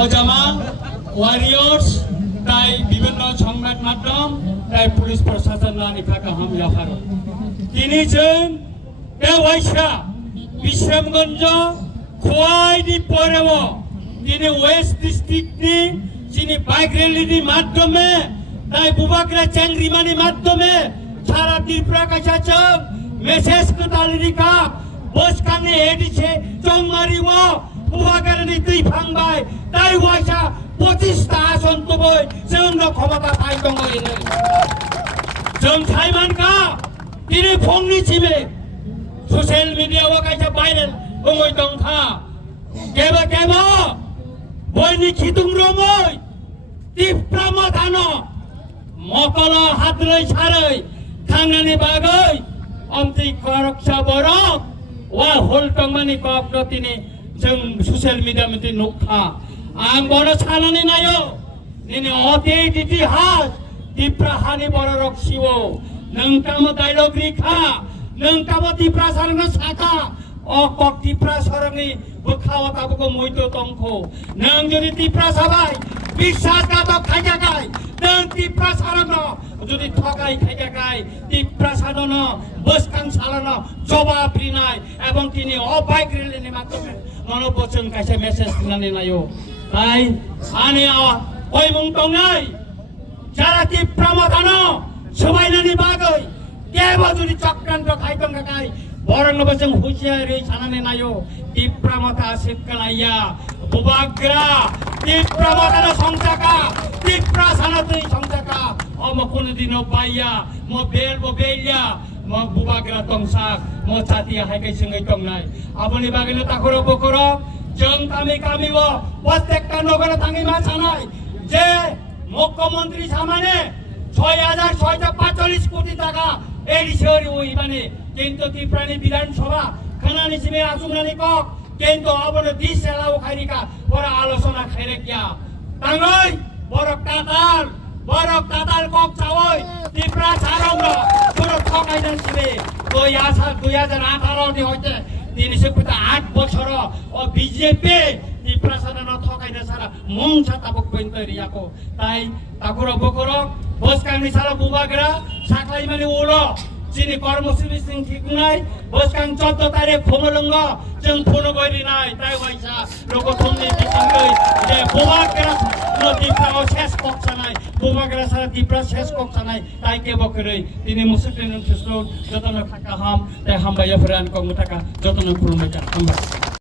অজামা Warriors তাই বিভিন্ন সংবাদ মাধ্যম তাই পুলিশ প্রশাসন নিফাকা হামলা ফারো তিনি जों बेवाइसा बिश्रामगंज खोवाईनि परेव তিনি ওয়েস্ট ডিস্ট্রিক্টনি যিনি বাইক র্যালির মাধ্যমে তাই বুবাগরা চ্যাংরিমানি মাধ্যমে সারা ত্রিপুরা কাছে মেসেজ কতালিনি কা বসকানে এডিছে চংমারিও বুবাগরানি দুই ফাংবাই তাই ওয়াইসা 25টা আসন তবই जों ক্ষমতা পাই দङ এনে जों সাইমানকা তিনি ফংনি ছিবে সোশ্যাল মিডিয়াও কাছে ভাইরাল দङै दंखा কেবা কেবা বইনি খিতুং রমই টিপ্রামা দানো মকল হাতলৈ সাरै थांनानै बागै अमति करक्सा बरक वा होलटंमानि कपनतिनि जों ससियेल मिडिया मति नुखा आं बड़ सानानै नायो निनि अतीत इतिहास टिप्रा हानि बर रक्सिवो नोंथाम डायलग रिखा नोंथाम टिप्रा सारंग साखा अकक टिप्रा सरंगनि बोखावा ताबको मयतो तंखो नों जदि टिप्रा साबाय বিশ্বাসঘাতক খাইজাকাই नों टिप्रा सारंग যদি ঠকাই খাইজাকাই টিপ্রা সাধন বসকান সালানো জবাব রিনাই এবং তিনি অবাইক রেলেনি মাধ্যমে মনোবচন কাছে মেসেজ দিনানি নাইও তাই আনে ওইমুং দंनाय যারা টিপ্রা মাথানো সবাইনানি বাগै কেবা যদি চক্রান্ত খাইতং কাকাই বরং जों हुसियारै सानानै नायो टिप्रा माथा सिपकालाया बुबाग्रा टिप्रा माथा संसाका टिप्रा सानातै संसाका अम कुनु दिनो बाया म बेल बो बेलिया म बुबाग्रा तंसाक म छातिया हाइकै सिंगै दंनाय आबनि बागैनो ताखरो बखरो जों कामी कामीबो प्रत्येकटा नगरे थाङै मा सानाय जे मुख्यमंत्री सामाने 6,645 কোটি টাকা এডিসরি ওই মানে কিন্তু ত্রিপুরানি বিধানসভা খানানি সিমে আসুমনানি কক কিন্তু আবনে দিস এলাও খাইরিকা বড় আলোচনা খাইরে কিয়া তাঙ্গই বড় কাতাল কক চাওই ত্রিপুরা সারঙ্গ পুরো ঠকাইদান সিমে 2018 নি হইতে 308 বছর ও বিজেপি ত্রিপুরা সারানো ঠকাইদা সারা মংসা তাবক পইন্তরিয়াকো তাই তাকুর বকরক বসকাংনি সারা বুবাগরা সাকলাই মানে ওলো যিনি কর্মসূচি সিং ঠিক নাই বসকাং 14 তারিখ খমলঙ্গ जों ফোনো গরি নাই তাই হইছা লোক থমনি বিসঙ্গই যে বুবাগরা নদীপ্রাও শেষ কক্ষা নাই বুবাগরা সারা ত্রিপুরা শেষ কক্ষা নাই তাই কে বকরই তিনি মুসলিম যতন থাকা হাম তাই হামবাইয়া ফরান কম থাকা যতন খুলমাইকা হামবা